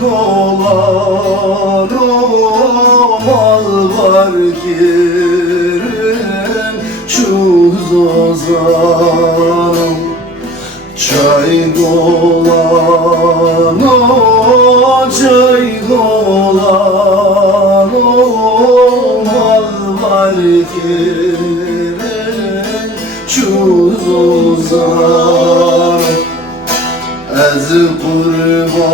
golan o mal var kirin çuz ozanım. Çay golan o çay golan o mal var kirin çuz ozanım. Ez kurbana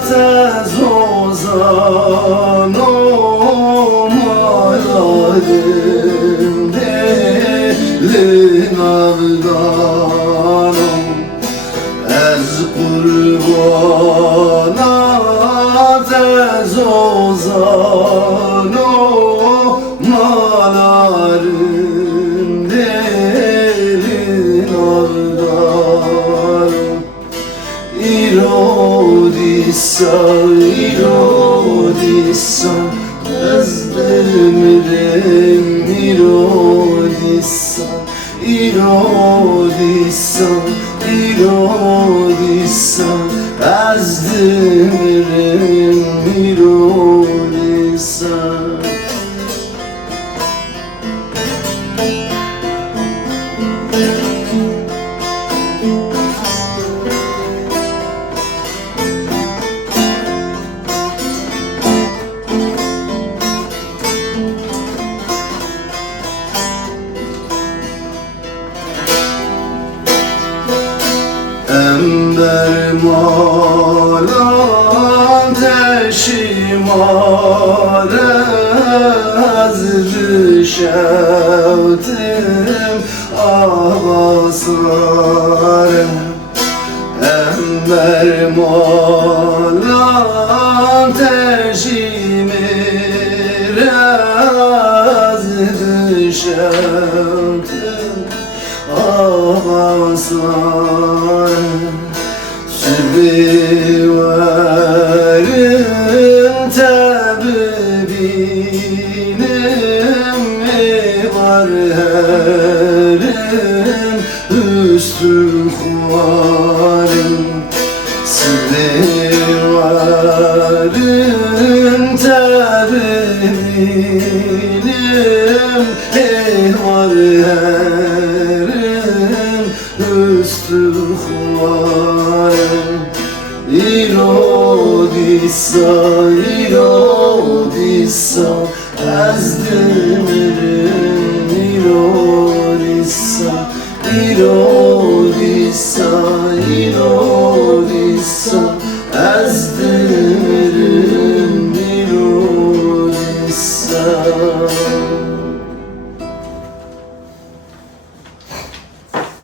tez ozan olmayalim delin avdanım. Ez kurbana tez ozan olmayalim delin avdanım. İrodisa, irodisa, ezdemirem irodisa, irodisa, irodisa, ezdemirem irodisa. Ember malan teşimare az düşevdim avasarım. Ember malan teşimare az düşevdim avasarım. Sübüverin tebibinim var herim üstün kuvarım. Sübüverin tebibinim var herim üstün kuvarım. İrodisa, irodisa, ezdemirim irodisa, irodisa, irodisa, ezdemirim.